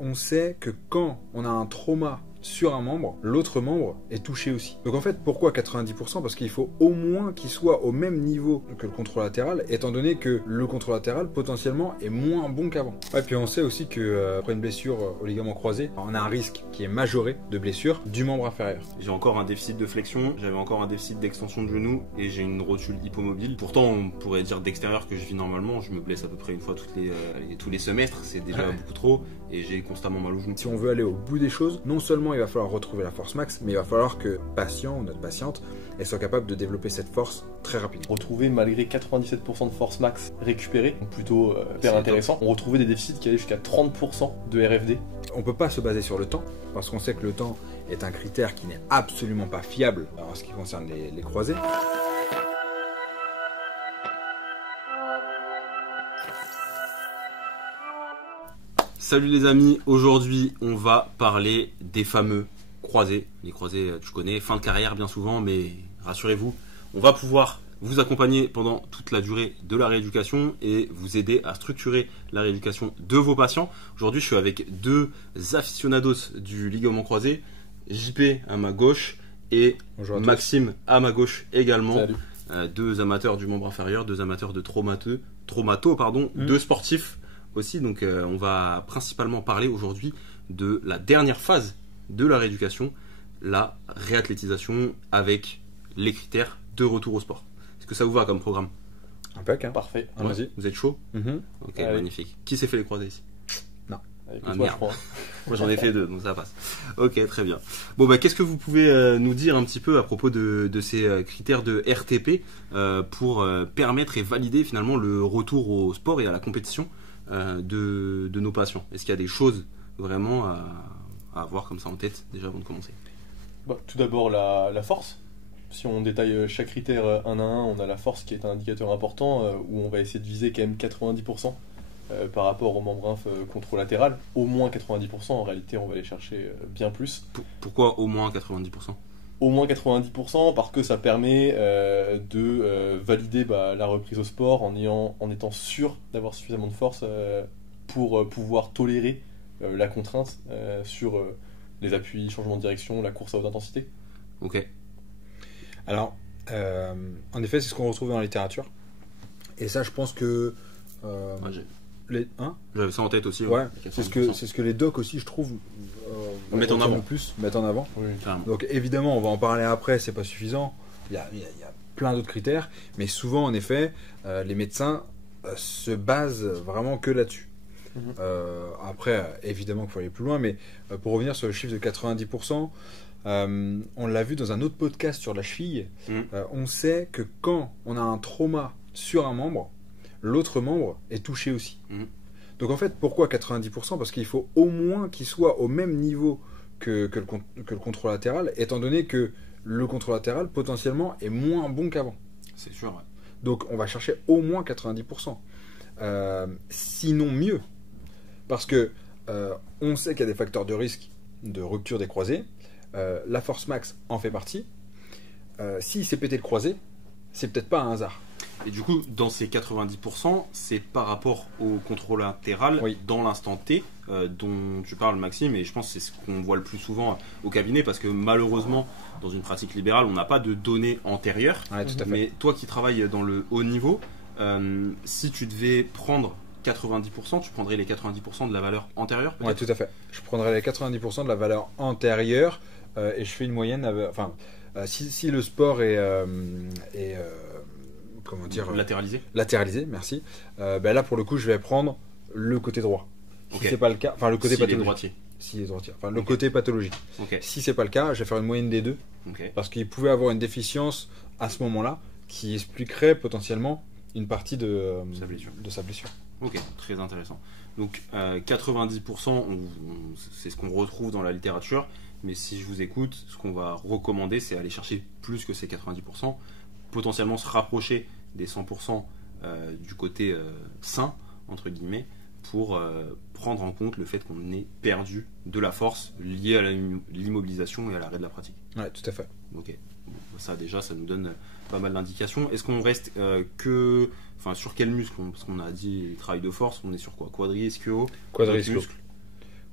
on sait que quand on a un trauma sur un membre, l'autre membre est touché aussi. Donc en fait, pourquoi 90%? Parce qu'il faut au moins qu'il soit au même niveau que le contralatéral, étant donné que le contralatéral potentiellement est moins bon qu'avant. Et puis on sait aussi que après une blessure au ligament croisé, on a un risque qui est majoré de blessure du membre inférieur. J'ai encore un déficit de flexion, j'avais encore un déficit d'extension de genou et j'ai une rotule hypomobile. Pourtant, on pourrait dire d'extérieur que je vis normalement, je me blesse à peu près une fois tous les semestres, c'est déjà beaucoup trop et j'ai constamment mal au genou. Si on veut aller au bout des choses, non seulement il va falloir retrouver la force max, mais il va falloir que patient ou notre patiente elle soit capable de développer cette force très rapidement. Retrouver malgré 97% de force max récupérée, donc plutôt hyper intéressant. On retrouvait des déficits qui allaient jusqu'à 30% de RFD. On peut pas se baser sur le temps, parce qu'on sait que le temps est un critère qui n'est absolument pas fiable en ce qui concerne les croisés. Salut les amis, aujourd'hui on va parler des fameux croisés. Les croisés, tu connais, fin de carrière bien souvent, mais rassurez-vous, on va pouvoir vous accompagner pendant toute la durée de la rééducation et vous aider à structurer la rééducation de vos patients. Aujourd'hui je suis avec deux aficionados du ligament croisé, JP à ma gauche et Maxime à ma gauche également. Deux amateurs du membre inférieur, deux amateurs de deux sportifs aussi. Donc on va principalement parler aujourd'hui de la dernière phase de la rééducation, la réathlétisation avec les critères de retour au sport. Est-ce que ça vous va comme programme? Impec, hein. Parfait. Allons-y. Vous êtes chaud? Ok, magnifique. Qui s'est fait les croisés ici? Non. Moi, je crois. Moi j'en ai fait deux, donc ça passe. Ok, très bien. Bon bah qu'est-ce que vous pouvez nous dire un petit peu à propos de ces critères de RTP pour permettre et valider finalement le retour au sport et à la compétition de nos patients? Est-ce qu'il y a des choses vraiment à avoir comme ça en tête déjà avant de commencer? Tout d'abord la force. Si on détaille chaque critère un à un, on a la force qui est un indicateur important où on va essayer de viser quand même 90% par rapport au membre inf contralatéral. Au moins 90%, en réalité on va aller chercher bien plus. Pourquoi au moins 90%? Au moins 90% parce que ça permet de valider la reprise au sport en étant sûr d'avoir suffisamment de force pour pouvoir tolérer la contrainte sur les appuis, changement de direction, la course à haute intensité. Ok. Alors, en effet, c'est ce qu'on retrouve dans la littérature. Et ça, je pense que... J'avais ça en tête aussi. Ouais, c'est ce que les docs aussi, je trouve, mettent en avant. Mettent en avant. Oui. Donc évidemment, on va en parler après, c'est pas suffisant. Il y a plein d'autres critères. Mais souvent, en effet, les médecins se basent vraiment que là-dessus. Après, évidemment qu'il faut aller plus loin, mais pour revenir sur le chiffre de 90%, on l'a vu dans un autre podcast sur la cheville, on sait que quand on a un trauma sur un membre, l'autre membre est touché aussi. Donc en fait, pourquoi 90%? Parce qu'il faut au moins qu'il soit au même niveau que le contralatéral, étant donné que le contralatéral potentiellement est moins bon qu'avant. C'est sûr, ouais. Donc on va chercher au moins 90%. Sinon mieux. Parce que on sait qu'il y a des facteurs de risque de rupture des croisés. La force max en fait partie. S'il s'est pété le croisé, c'est peut-être pas un hasard. Et du coup, dans ces 90%, c'est par rapport au contralatéral dans l'instant T dont tu parles, Maxime, et je pense que c'est ce qu'on voit le plus souvent au cabinet, parce que malheureusement, dans une pratique libérale, on n'a pas de données antérieures. Ouais, tout à fait. Mais toi qui travailles dans le haut niveau, si tu devais prendre 90%, tu prendrais les 90% de la valeur antérieure, peut-être? Ouais, tout à fait. Je prendrais les 90% de la valeur antérieure et je fais une moyenne. Si le sport est comment dire, latéralisé, merci. Là, pour le coup, je vais prendre le côté droit. Si c'est pas le cas, le côté pathologique. Droitier. S'il est droitier. Le côté pathologique. Si c'est pas le cas, je vais faire une moyenne des deux. Parce qu'il pouvait avoir une déficience à ce moment-là qui expliquerait potentiellement une partie de sa blessure. Ok, très intéressant. Donc 90%, c'est ce qu'on retrouve dans la littérature, mais si je vous écoute, ce qu'on va recommander, c'est aller chercher plus que ces 90%, potentiellement se rapprocher des 100% du côté sain, entre guillemets, pour prendre en compte le fait qu'on ait perdu de la force liée à l'immobilisation et à l'arrêt de la pratique. Ouais, tout à fait. Ok, bon, ça déjà, ça nous donne pas mal d'indications. Est-ce qu'on reste sur quel muscle? Parce qu'on a dit travail de force, on est sur quoi? Quadri, ischio? Quadri, ischio.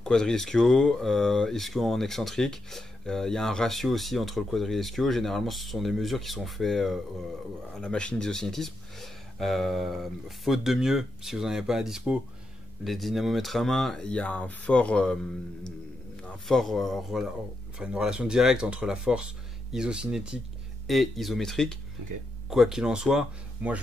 quadri ischio, ischio en excentrique. Il y a un ratio aussi entre le quadri et l'ischio. Généralement, ce sont des mesures qui sont faites à la machine d'isocinétisme. Faute de mieux, si vous n'en avez pas à dispo, les dynamomètres à main, il y a une relation directe entre la force isocinétique et isométrique. Ok. Quoi qu'il en soit, moi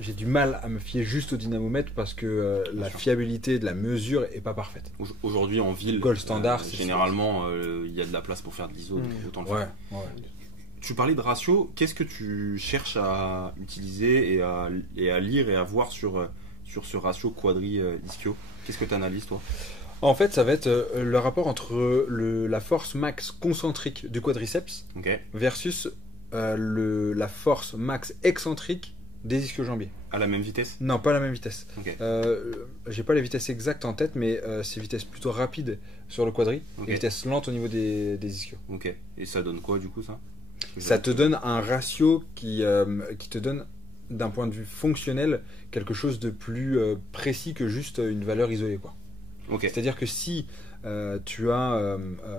j'ai du mal à me fier juste au dynamomètre parce que la sûr. fiabilité de la mesure est pas parfaite. Aujourd'hui en ville, Gold standard, c'est généralement il y a de la place pour faire de l'ISO, donc autant le Ouais, faire. ouais. Tu parlais de ratio, qu'est-ce que tu cherches à utiliser et à lire et à voir sur ce ratio quadri-ischio? Qu'est-ce que tu analyses toi? En fait, ça va être le rapport entre la force max concentrique du quadriceps Ok. versus la force max excentrique des ischio-jambiers. À la même vitesse? Non, pas la même vitesse. Ok. J'ai pas les vitesses exactes en tête, mais c'est vitesse plutôt rapide sur le quadri Ok. et vitesse lente au niveau des ischios. Ok. Et ça donne quoi du coup ça? Ça te donne un ratio qui te donne, d'un point de vue fonctionnel, quelque chose de plus précis que juste une valeur isolée, quoi. Ok. C'est-à-dire que si tu as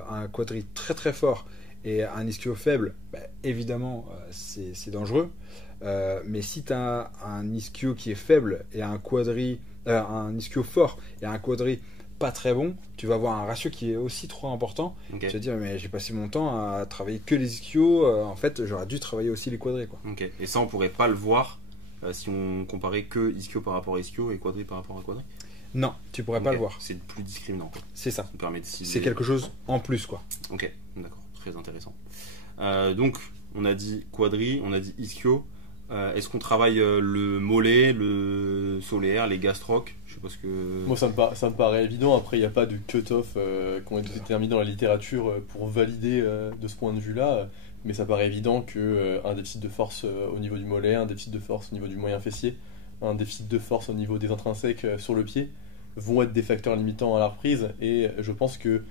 un quadri très très fort et un ischio faible, bah, évidemment c'est dangereux. Mais si tu as un ischio qui est faible et un ischio fort et un quadri pas très bon, tu vas avoir un ratio qui est aussi trop important. Ok. Tu vas te dire, mais j'ai passé mon temps à travailler que les ischios, en fait j'aurais dû travailler aussi les quadris, quoi. Ok. Et ça on pourrait pas le voir si on comparait que ischio par rapport à ischio et quadri par rapport à quadri? Non, tu pourrais pas Ok. le voir. C'est plus discriminant quoi. C'est ça. Ça permet de cibler. C'est quelque chose en plus, quoi. Ok, d'accord, très intéressant. Donc, on a dit quadri, on a dit ischio. Est-ce qu'on travaille le mollet, le solaire, les gastrocs? Je sais pas ce que. Moi, ça me paraît évident. Après, il n'y a pas de cut-off qui ont été déterminés dans la littérature pour valider de ce point de vue-là. Mais ça paraît évident qu'un déficit de force au niveau du mollet, un déficit de force au niveau du moyen fessier, un déficit de force au niveau des intrinsèques sur le pied vont être des facteurs limitants à la reprise. Et je pense que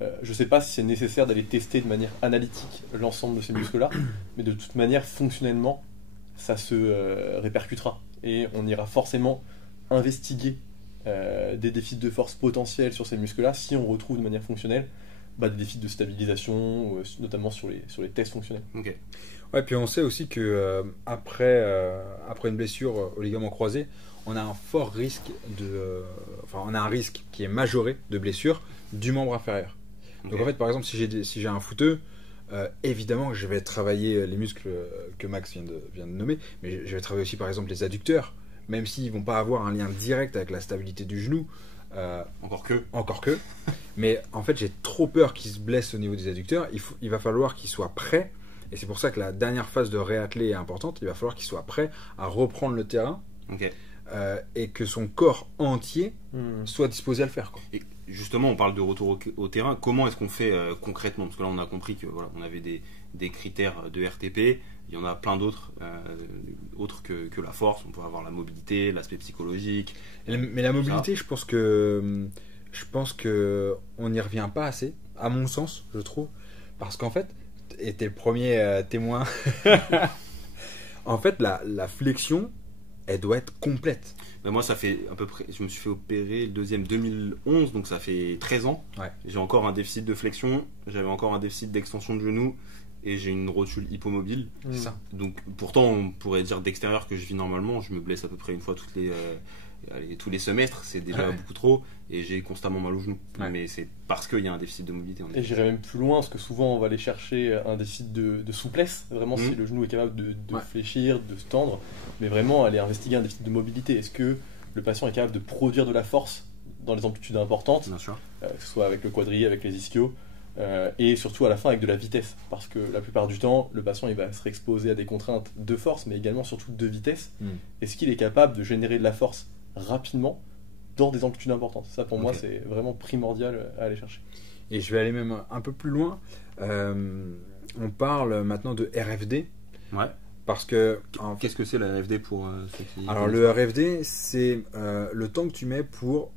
je ne sais pas si c'est nécessaire d'aller tester de manière analytique l'ensemble de ces muscles-là, mais de toute manière, fonctionnellement, ça se répercutera. Et on ira forcément investiguer des déficits de force potentiels sur ces muscles-là si on retrouve de manière fonctionnelle des déficits de stabilisation, notamment sur les tests fonctionnels. Ok. Ouais, puis on sait aussi que après une blessure au ligament croisé, on a un fort risque on a un risque qui est majoré de blessure du membre inférieur. Donc en fait, par exemple, si j'ai un footeux, évidemment que je vais travailler les muscles que Max vient de nommer, mais je vais travailler aussi par exemple les adducteurs, même s'ils vont pas avoir un lien direct avec la stabilité du genou. Encore que. Mais en fait, j'ai trop peur qu'ils se blessent au niveau des adducteurs. Il va falloir qu'ils soient prêts. Et c'est pour ça que la dernière phase de réathlé est importante. Il va falloir qu'il soit prêt à reprendre le terrain et que son corps entier soit disposé à le faire, quoi. Et justement, on parle de retour au terrain. Comment est-ce qu'on fait concrètement? Parce que là, on a compris que voilà, on avait des critères de RTP. Il y en a plein d'autres, autres que la force. On peut avoir la mobilité, l'aspect psychologique. Mais la mobilité, je pense que on n'y revient pas assez, à mon sens, je trouve, parce qu'en fait, et t'es le premier témoin. En fait, la flexion, elle doit être complète. Mais moi, ça fait à peu près. Je me suis fait opérer le deuxième 2011, donc ça fait 13 ans. Ouais. J'ai encore un déficit de flexion, j'avais encore un déficit d'extension de genou et j'ai une rotule hypomobile. C'est ça. Donc, pourtant, on pourrait dire d'extérieur que je vis normalement. Je me blesse à peu près une fois tous les semestres, c'est déjà beaucoup trop, et j'ai constamment mal au genou. Ouais. Mais c'est parce qu'il y a un déficit de mobilité. Et j'irais même plus loin, parce que souvent on va aller chercher un déficit de souplesse, vraiment si le genou est capable de fléchir, de se tendre, mais vraiment aller investiguer un déficit de mobilité. Est-ce que le patient est capable de produire de la force dans les amplitudes importantes, Bien sûr. que ce soit avec le quadri, avec les ischios, et surtout à la fin avec de la vitesse, parce que la plupart du temps, le patient il va se réexposer à des contraintes de force, mais également surtout de vitesse. Est-ce qu'il est capable de générer de la force rapidement dans des amplitudes importantes? Ça pour moi c'est vraiment primordial à aller chercher. Et je vais aller même un peu plus loin. On parle maintenant de RFD. Ouais. Parce que Qu'est-ce que c'est la RFD pour ceux qui... Alors le RFD, c'est le temps que tu mets pour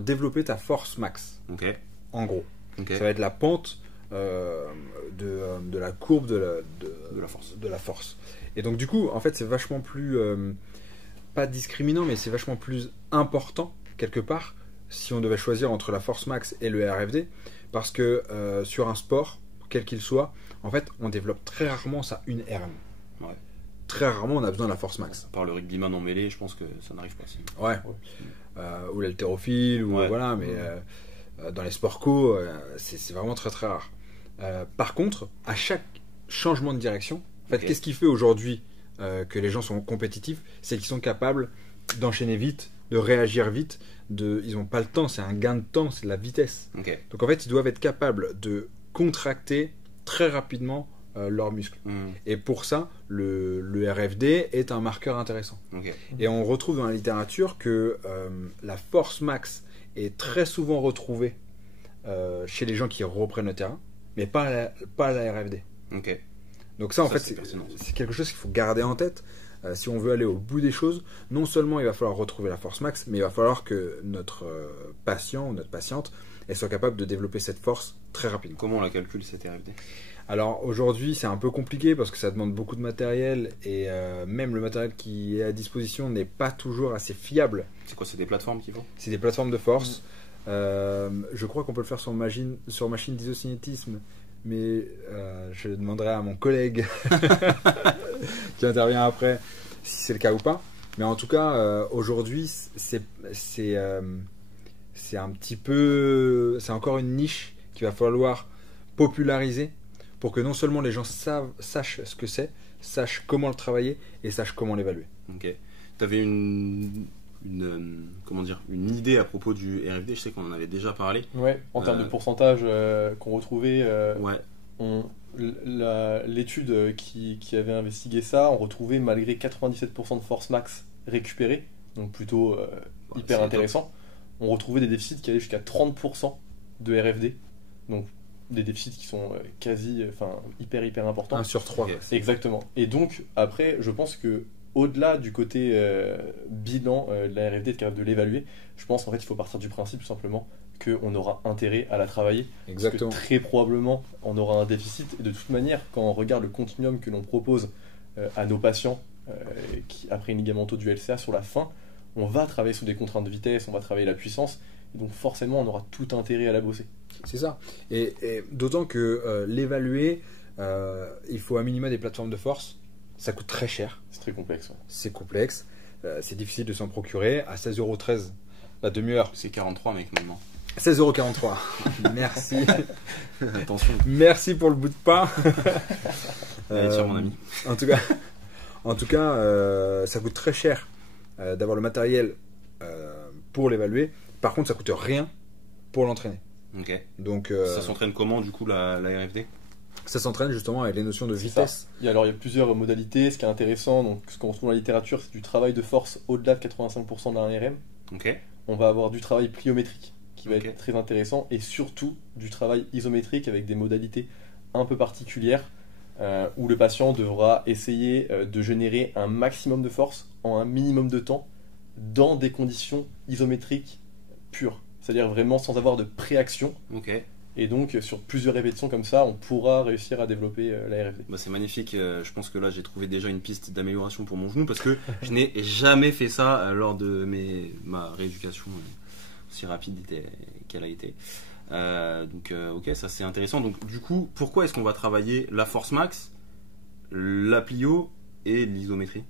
développer ta force max. Ok. En gros, Ok. ça va être la pente de la courbe de la force. Et donc du coup, en fait, c'est vachement plus pas discriminant, mais c'est vachement plus important quelque part si on devait choisir entre la force max et le RFD, parce que sur un sport, quel qu'il soit, en fait, on développe très rarement ça une RM. Ouais. Très rarement, on a besoin de la force max. Par le rugbyman en mêlée, je pense que ça n'arrive pas. Ouais. Ou l'haltérophile, ou Ouais. voilà, mais dans les sports co, c'est vraiment très très rare. Par contre, à chaque changement de direction, en fait, Ok. qu'est-ce qui fait aujourd'hui que les gens sont compétitifs? C'est qu'ils sont capables d'enchaîner vite, de réagir vite, ils n'ont pas le temps, c'est un gain de temps, c'est de la vitesse. Ok. Donc en fait, ils doivent être capables de contracter très rapidement leurs muscles. Et pour ça, le RFD est un marqueur intéressant. Ok. Et on retrouve dans la littérature que la force max est très souvent retrouvée chez les gens qui reprennent le terrain, mais pas la RFD. Ok. Donc ça, en Ça, fait, c'est pertinent. c'est quelque chose qu'il faut garder en tête. Si on veut aller au bout des choses, non seulement il va falloir retrouver la force max, mais il va falloir que notre patient ou notre patiente elle soit capable de développer cette force très rapidement. Comment on la calcule cette RFD? Alors aujourd'hui c'est un peu compliqué parce que ça demande beaucoup de matériel et même le matériel qui est à disposition n'est pas toujours assez fiable. C'est quoi? C'est des plateformes qu'il faut? C'est des plateformes de force. Je crois qu'on peut le faire sur machine d'isocinétisme, mais je demanderai à mon collègue qui intervient après si c'est le cas ou pas. Mais en tout cas, aujourd'hui, c'est un petit peu, c'est encore une niche qu'il va falloir populariser pour que non seulement les gens sachent ce que c'est, sachent comment le travailler et sachent comment l'évaluer. Ok. Tu avais comment dire, une idée à propos du RFD, je sais qu'on en avait déjà parlé. Ouais, en termes de pourcentage qu'on retrouvait, Ouais. l'étude qui avait investigué ça, on retrouvait malgré 97% de force max récupérée, donc plutôt hyper c'est intéressant, on retrouvait des déficits qui allaient jusqu'à 30% de RFD, donc des déficits qui sont hyper importants. 1 sur 3. Ok. Exactement. Et donc, après, je pense que au-delà du côté bilan de la RFD, de l'évaluer, je pense qu'en fait, il faut partir du principe tout simplement qu'on aura intérêt à la travailler. Exactement. Parce que très probablement, on aura un déficit. Et de toute manière, quand on regarde le continuum que l'on propose à nos patients après une ligamento du LCA sur la fin, on va travailler sous des contraintes de vitesse, on va travailler la puissance. Et donc, forcément, on aura tout intérêt à la bosser. C'est ça. Et d'autant que l'évaluer, il faut à minima des plateformes de force. Ça coûte très cher. C'est très complexe. Ouais. C'est complexe. C'est difficile de s'en procurer. À 16,13 € la demi-heure. C'est 43 mec maintenant. 16,43 €. Merci. Attention. Merci pour le bout de pain. Allez, tiens mon ami. En tout cas, ça coûte très cher d'avoir le matériel pour l'évaluer. Par contre, ça coûte rien pour l'entraîner. Ok. Donc, Ça s'entraîne comment du coup la RFD? ça s'entraîne justement avec les notions de C'est vitesse. Il y a plusieurs modalités. Ce qui est intéressant, donc, ce qu'on retrouve dans la littérature, c'est du travail de force au-delà de 85% de la 1RM. Ok. On va avoir du travail pliométrique qui va Ok. être très intéressant et surtout du travail isométrique avec des modalités un peu particulières où le patient devra essayer de générer un maximum de force en un minimum de temps dans des conditions isométriques pures. C'est-à-dire vraiment sans avoir de préaction. Ok. Et donc sur plusieurs répétitions comme ça, on pourra réussir à développer la RFD. Bah, c'est magnifique. Je pense que là j'ai trouvé déjà une piste d'amélioration pour mon genou parce que je n'ai jamais fait ça lors de ma rééducation aussi rapide qu'elle a été. Donc ok, ça c'est intéressant. Donc du coup, pourquoi est-ce qu'on va travailler la force max, la plio et l'isométrie?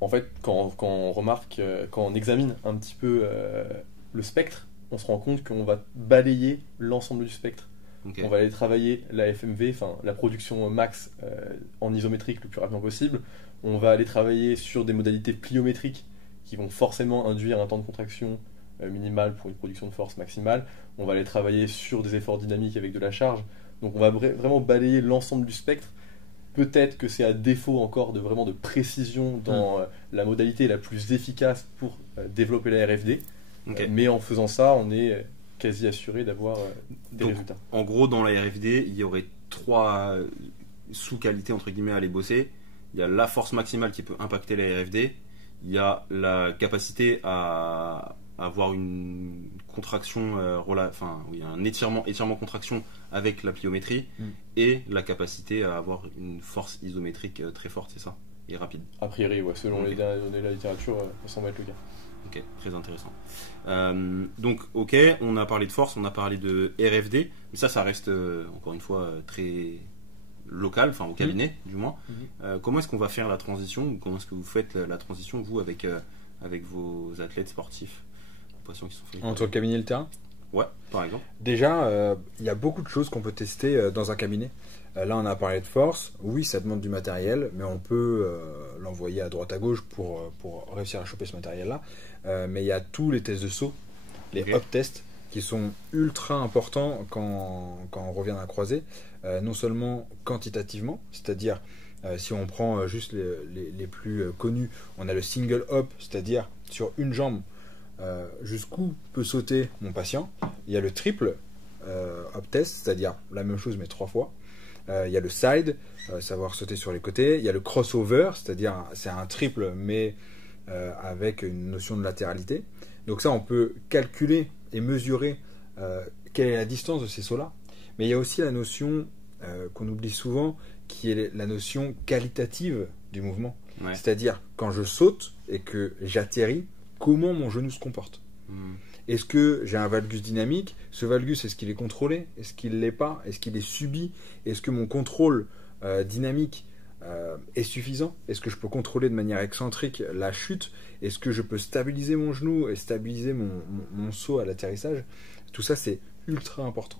En fait, quand on remarque, quand on examine un petit peu le spectre, on se rend compte qu'on va balayer l'ensemble du spectre. Ok. On va aller travailler la FMV, enfin la production max en isométrique le plus rapidement possible. On va aller travailler sur des modalités pliométriques qui vont forcément induire un temps de contraction minimal pour une production de force maximale. On va aller travailler sur des efforts dynamiques avec de la charge. Donc on va vraiment balayer l'ensemble du spectre. Peut-être que c'est à défaut encore de précision dans la modalité la plus efficace pour développer la RFD. Ok. Mais en faisant ça, on est quasi assuré d'avoir des Donc, résultats. En gros, dans la RFD, il y aurait 3 sous-qualités entre guillemets à les bosser. Il y a la force maximale qui peut impacter la RFD. Il y a la capacité à avoir une contraction, un étirement contraction avec la pliométrie et la capacité à avoir une force isométrique très forte, c'est ça, et rapide. A priori, ouais, selon Ok. les données de la littérature, ça semble être le cas. Ok, très intéressant. Donc, ok, on a parlé de force, on a parlé de RFD, mais ça reste encore une fois très local, enfin au cabinet du moins. Comment est-ce qu'on va faire la transition, ou comment est-ce que vous faites la transition, vous, avec vos athlètes sportifs, patients qui sont faits Entre le cabinet et le terrain? Ouais, par exemple. Déjà, il y a beaucoup de choses qu'on peut tester dans un cabinet. Là, on a parlé de force. Oui, ça demande du matériel, mais on peut l'envoyer à droite à gauche pour réussir à choper ce matériel-là. Mais il y a tous les tests de saut, les hop tests, qui sont ultra importants quand on revient d'un croisé. Non seulement quantitativement, c'est-à-dire si on prend juste les plus connus, on a le single hop, c'est-à-dire sur une jambe, jusqu'où peut sauter mon patient. Il y a le triple hop test, c'est-à-dire la même chose mais 3 fois. Il y a le side, savoir sauter sur les côtés. Il y a le crossover, c'est-à-dire c'est un triple mais avec une notion de latéralité. Donc ça, on peut calculer et mesurer quelle est la distance de ces sauts-là. Mais il y a aussi la notion qu'on oublie souvent, qui est la notion qualitative du mouvement. Ouais. C'est-à-dire, quand je saute et que j'atterris, comment mon genou se comporte. Est-ce que j'ai un valgus dynamique? Ce valgus, est-ce qu'il est contrôlé? Est-ce qu'il ne l'est pas? Est-ce qu'il est subi? Est-ce que mon contrôle dynamique est suffisant? Est-ce que je peux contrôler de manière excentrique la chute? Est-ce que je peux stabiliser mon genou et stabiliser mon saut à l'atterrissage? Tout ça, c'est ultra important.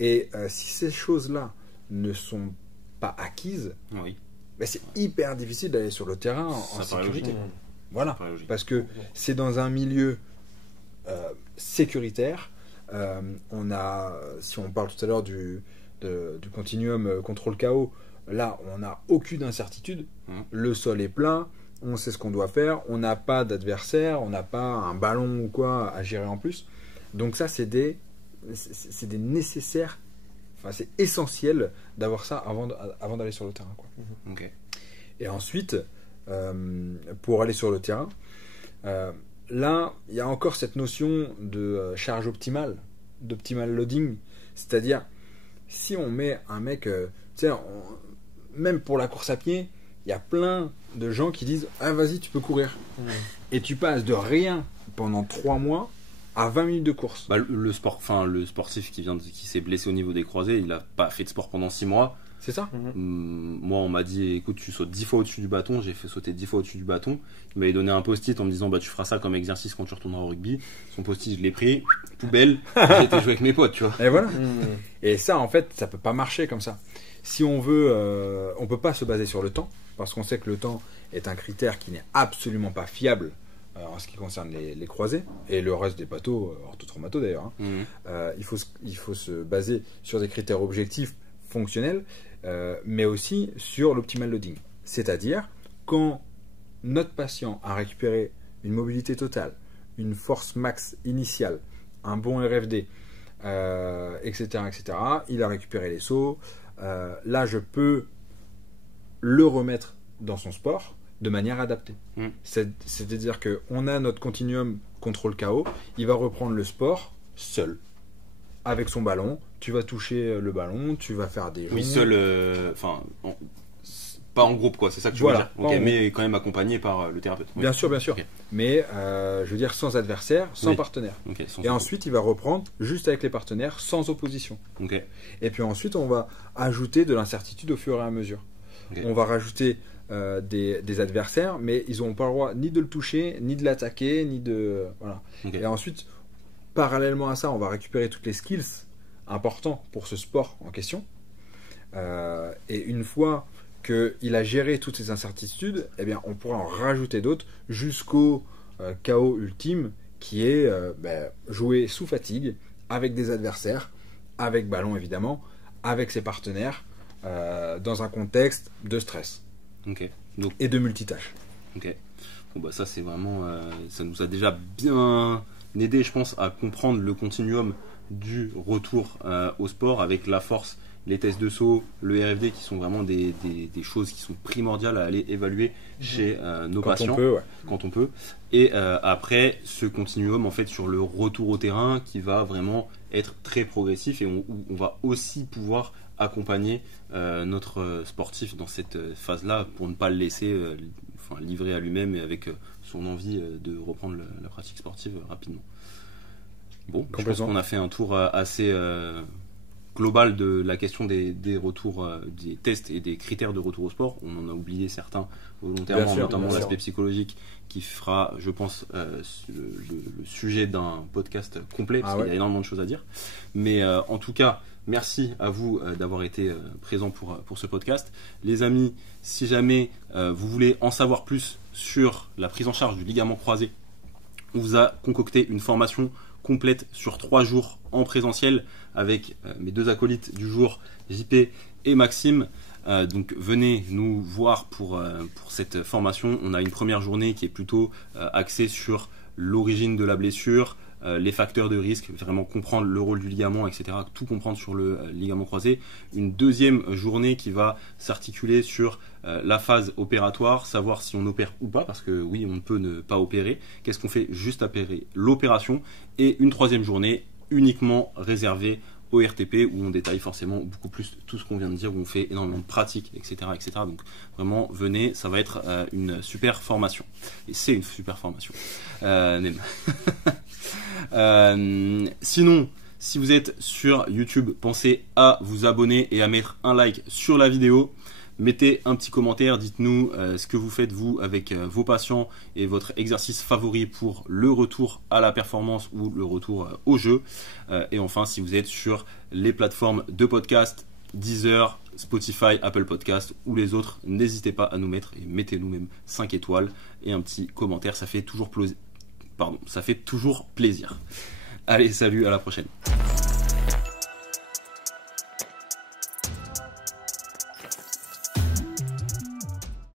Et si ces choses-là ne sont pas acquises, Oui. ben c'est hyper difficile d'aller sur le terrain en Ça paraît sécurité. logique. Voilà, Ça paraît logique. parce que c'est dans un milieu sécuritaire. Si on parle tout à l'heure du continuum contrôle KO, là on n'a aucune incertitude. Le sol est plat, on sait ce qu'on doit faire, on n'a pas d'adversaire, on n'a pas un ballon ou quoi à gérer en plus. Donc ça, c'est des nécessaires, enfin c'est essentiel d'avoir ça avant d'aller sur le terrain, quoi. Ok. Et ensuite, pour aller sur le terrain, là, il y a encore cette notion de charge optimale, d'optimal loading. C'est-à-dire, si on met un mec, tu sais, même pour la course à pied, il y a plein de gens qui disent « Ah, vas-y, tu peux courir. » Et tu passes de rien pendant 3 mois à 20 minutes de course. Bah, le sportif qui s'est blessé au niveau des croisés, il n'a pas fait de sport pendant 6 mois. C'est ça? Moi, on m'a dit, écoute, tu sautes 10 fois au-dessus du bâton. J'ai fait sauter 10 fois au-dessus du bâton. Il m'avait donné un post-it en me disant, bah, tu feras ça comme exercice quand tu retourneras au rugby. Son post-it, je l'ai pris, poubelle. J'ai été jouer avec mes potes, tu vois. Et voilà. Et ça, en fait, ça peut pas marcher comme ça. Si on veut, on peut pas se baser sur le temps, parce qu'on sait que le temps est un critère qui n'est absolument pas fiable en ce qui concerne les croisés et le reste des bateaux, orthotraumato d'ailleurs. Il faut se baser sur des critères objectifs fonctionnels, mais aussi sur l'optimal loading. C'est-à-dire, quand notre patient a récupéré une mobilité totale, une force max initiale, un bon RFD, etc., il a récupéré les sauts, là je peux le remettre dans son sport de manière adaptée. C'est-à-dire qu'on a notre continuum contrôle KO, il va reprendre le sport seul, avec son ballon, tu vas toucher le ballon, tu vas faire des... Oui, seul, pas en groupe, quoi, c'est ça que tu veux dire. Okay, mais quand même accompagné par le thérapeute. Oui. Bien sûr. Okay. Mais je veux dire sans adversaire, sans partenaire. Et ensuite, il va reprendre juste avec les partenaires, sans opposition. Et puis ensuite, on va ajouter de l'incertitude au fur et à mesure. On va rajouter des adversaires, mais ils n'ont pas le droit ni de le toucher, ni de l'attaquer, ni de... Voilà. Et ensuite, parallèlement à ça, on va récupérer toutes les skills importants pour ce sport en question. Et une fois qu'il a géré toutes ces incertitudes, eh bien, on pourra en rajouter d'autres jusqu'au KO ultime qui est jouer sous fatigue, avec des adversaires, avec ballon évidemment, avec ses partenaires, dans un contexte de stress et de multitâche. Bon, bah, ça, c'est vraiment, ça nous a déjà bien aidé, je pense, à comprendre le continuum du retour au sport avec la force, les tests de saut, le RFD qui sont vraiment des choses qui sont primordiales à aller évaluer chez nos patients quand on peut. Et après, ce continuum en fait sur le retour au terrain qui va vraiment être très progressif et où on va aussi pouvoir accompagner notre sportif dans cette phase-là pour ne pas le laisser livré à lui-même et avec son envie de reprendre la pratique sportive rapidement. Bon, je pense qu'on a fait un tour assez global de la question des retours, des tests et des critères de retour au sport. On en a oublié certains volontairement, notamment l'aspect psychologique, qui fera, je pense, le sujet d'un podcast complet, parce qu'il y a énormément de choses à dire. Mais en tout cas, merci à vous d'avoir été présents pour ce podcast. Les amis, si jamais vous voulez en savoir plus sur la prise en charge du ligament croisé, on vous a concocté une formation complète sur 3 jours en présentiel avec mes 2 acolytes du jour, JP et Maxime. Donc venez nous voir pour cette formation. On a une première journée qui est plutôt axée sur l'origine de la blessure, les facteurs de risque, vraiment comprendre le rôle du ligament, etc. Tout comprendre sur le ligament croisé. Une deuxième journée qui va s'articuler sur la phase opératoire, savoir si on opère ou pas, parce que oui, on ne peut ne pas opérer. Qu'est-ce qu'on fait juste après l'opération? Et une troisième journée uniquement réservée au RTP, où on détaille forcément beaucoup plus tout ce qu'on vient de dire, où on fait énormément de pratiques, etc. etc. Donc vraiment, venez, ça va être une super formation. Et c'est une super formation. Sinon, si vous êtes sur YouTube, pensez à vous abonner et à mettre un like sur la vidéo. Mettez un petit commentaire, dites-nous ce que vous faites vous avec vos patients et votre exercice favori pour le retour à la performance ou le retour au jeu. Et enfin, si vous êtes sur les plateformes de podcast, Deezer, Spotify, Apple Podcast ou les autres, n'hésitez pas à nous mettre et mettez-nous même 5 étoiles et un petit commentaire, ça fait toujours plaisir. Allez, salut, à la prochaine.